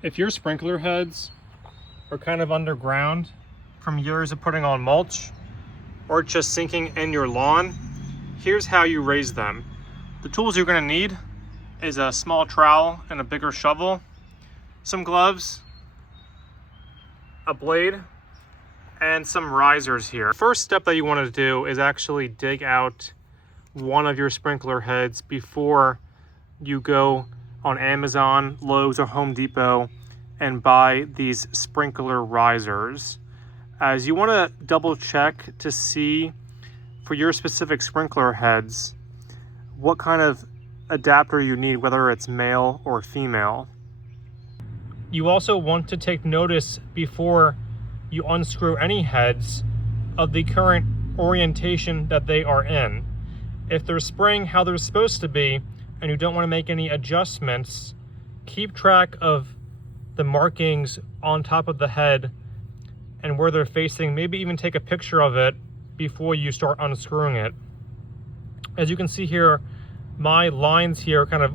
If your sprinkler heads are kind of underground from years of putting on mulch or just sinking in your lawn, here's how you raise them. The tools you're gonna need is a small trowel and a bigger shovel, some gloves, a blade, and some risers here. First step that you want to do is actually dig out one of your sprinkler heads before you go on Amazon, Lowe's, or Home Depot and buy these sprinkler risers. As you want to double check to see for your specific sprinkler heads what kind of adapter you need, whether it's male or female. You also want to take notice before you unscrew any heads of the current orientation that they are in. If they're spraying how they're supposed to be and you don't want to make any adjustments, keep track of the markings on top of the head and where they're facing. Maybe even take a picture of it before you start unscrewing it. As you can see here, my lines here kind of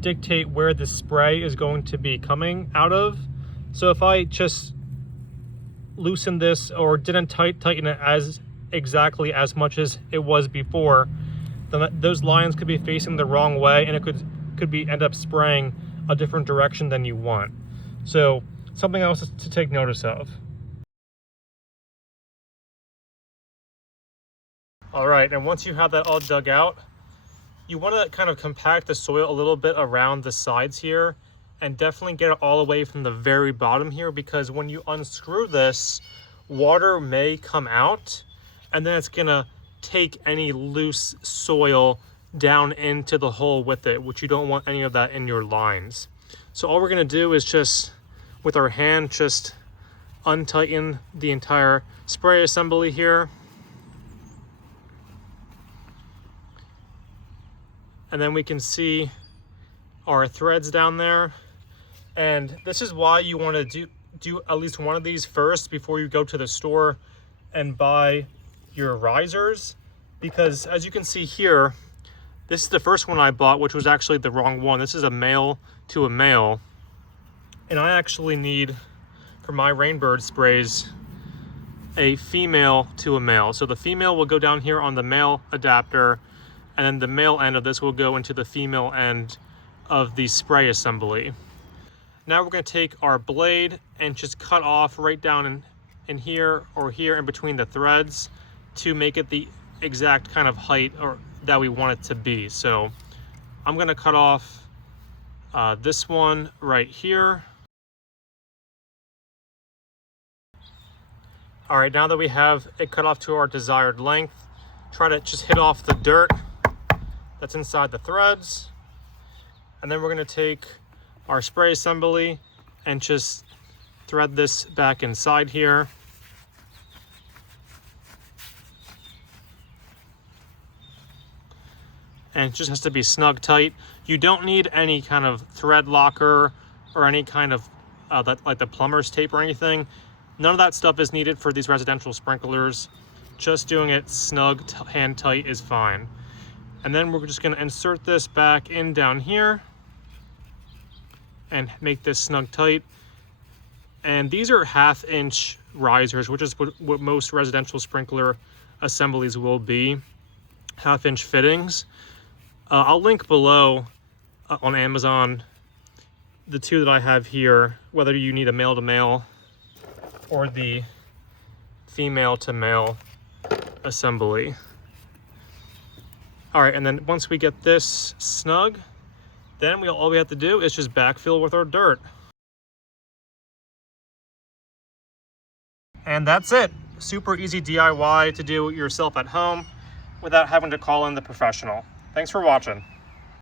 dictate where the spray is going to be coming out of. So if I just loosen this or didn't tighten it as exactly as much as it was before, then those lines could be facing the wrong way and it could be end up spraying a different direction than you want. So something else to take notice of. All right, and once you have that all dug out, you want to kind of compact the soil a little bit around the sides here and definitely get it all away from the very bottom here, because when you unscrew this, water may come out and then it's gonna take any loose soil down into the hole with it, which you don't want any of that in your lines. So all we're gonna do is just, with our hand, just untighten the entire spray assembly here. And then we can see our threads down there. And this is why you want to do at least one of these first before you go to the store and buy your risers. Because as you can see here, this is the first one I bought, which was actually the wrong one. This is a male to a male. And I actually need, for my Rainbird sprays, a female to a male. So the female will go down here on the male adapter, and then the male end of this will go into the female end of the spray assembly. Now we're going to take our blade and just cut off right down in here or here in between the threads to make it the exact kind of height or that we want it to be. So I'm going to cut off this one right here. All right, now that we have it cut off to our desired length, try to just hit off the dirt that's inside the threads. And then we're going to take our spray assembly and just thread this back inside here. And it just has to be snug tight. You don't need any kind of thread locker or any kind of like the plumber's tape or anything. None of that stuff is needed for these residential sprinklers. Just doing it snug, hand tight is fine. And then we're just going to insert this back in down here and make this snug tight. And these are 1/2 inch risers, which is what most residential sprinkler assemblies will be, 1/2 inch fittings. I'll link below on Amazon the two that I have here, whether you need a male to male or the female to male assembly. All right, and then once we get this snug, then all we have to do is just backfill with our dirt. And that's it. Super easy DIY to do yourself at home without having to call in the professional. Thanks for watching.